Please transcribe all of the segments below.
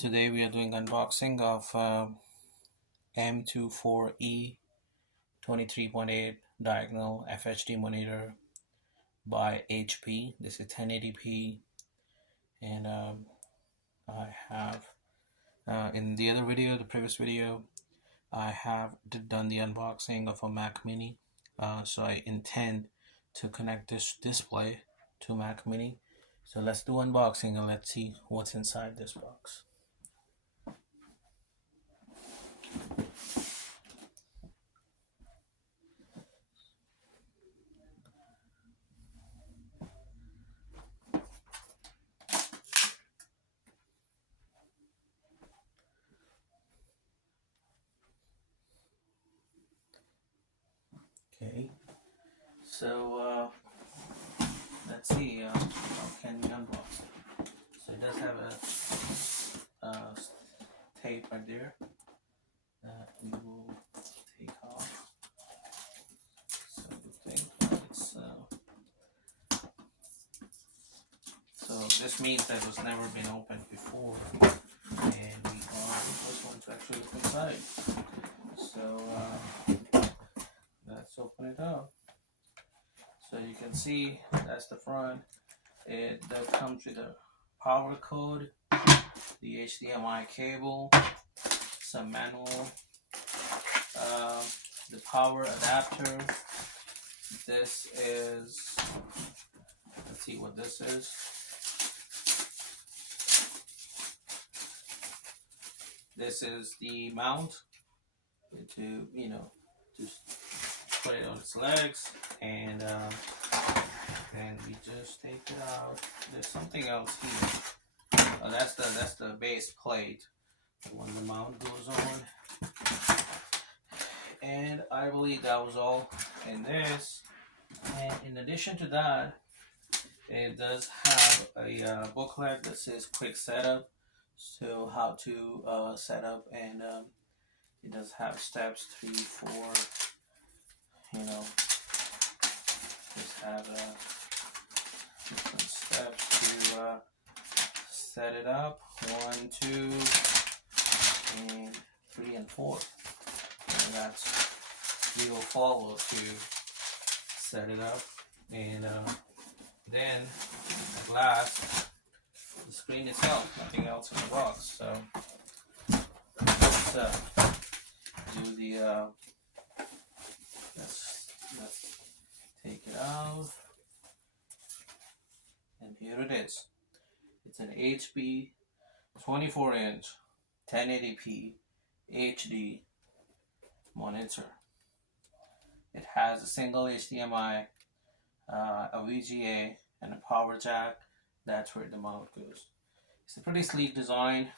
Today we are doing unboxing of M24E 23.8 diagonal FHD monitor by HP. This is 1080p, and I have in the other video, the previous video, I have done the unboxing of a Mac Mini. So I intend to connect this display to Mac Mini. So let's do unboxing and let's see what's inside this box. Okay, so let's see how can we unbox it. So it does have a tape right there that we will take off. So we think it's so this means that it was never been opened before, and we are the first one to actually look inside. So let's open it up. So you can see that's the front. It does come with a power code, the HDMI cable, some manual, the power adapter. This is, let's see what this is. This is the mount to, just put it on its legs, and then we just take it out. There's something else here. Oh, that's the base plate when the mount goes on. And I believe that was all in this. And in addition to that, it does have a booklet that says quick setup, so how to set up, and it does have steps 3, 4, just have different steps to set it up. 1, 2, and 3 and 4, and that's we will follow to set it up. And then at last, the screen itself, nothing else in the box. So let's do the let's take it out, and here it is. It's an HP 24-inch 1080p HD monitor. It has a single HDMI, a VGA, and a power jack. That's where the mount goes. It's a pretty sleek design.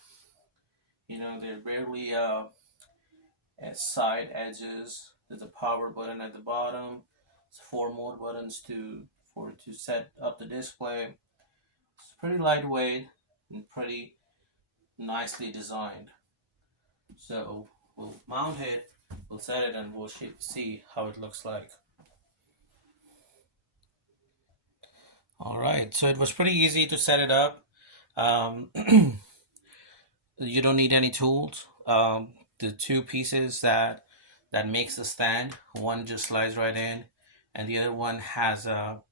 There are barely side edges. There's a power button at the bottom. It's 4 more buttons to set up the display. It's pretty lightweight and pretty nicely designed. So we'll mount it, we'll set it, and we'll see how it looks like. Alright, so it was pretty easy to set it up. You don't need any tools. The 2 pieces that makes the stand, one just slides right in, and the other one has a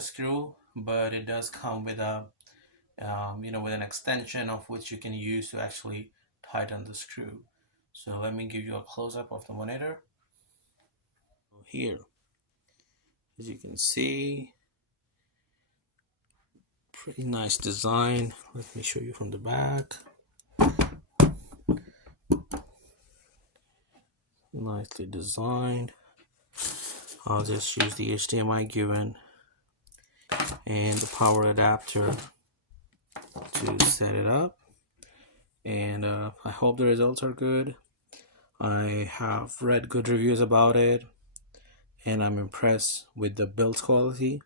screw, but it does come with a with an extension of which you can use to actually tighten the screw. So let me give you a close-up of the monitor. Here, as you can see, pretty nice design. Let me show you from the back. Nicely designed. I'll just use the HDMI given and the power adapter to set it up, and I hope the results are good. I have read good reviews about it, and I'm impressed with the build quality,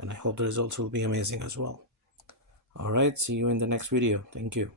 and I hope the results will be amazing as well. Alright, see you in the next video. Thank you.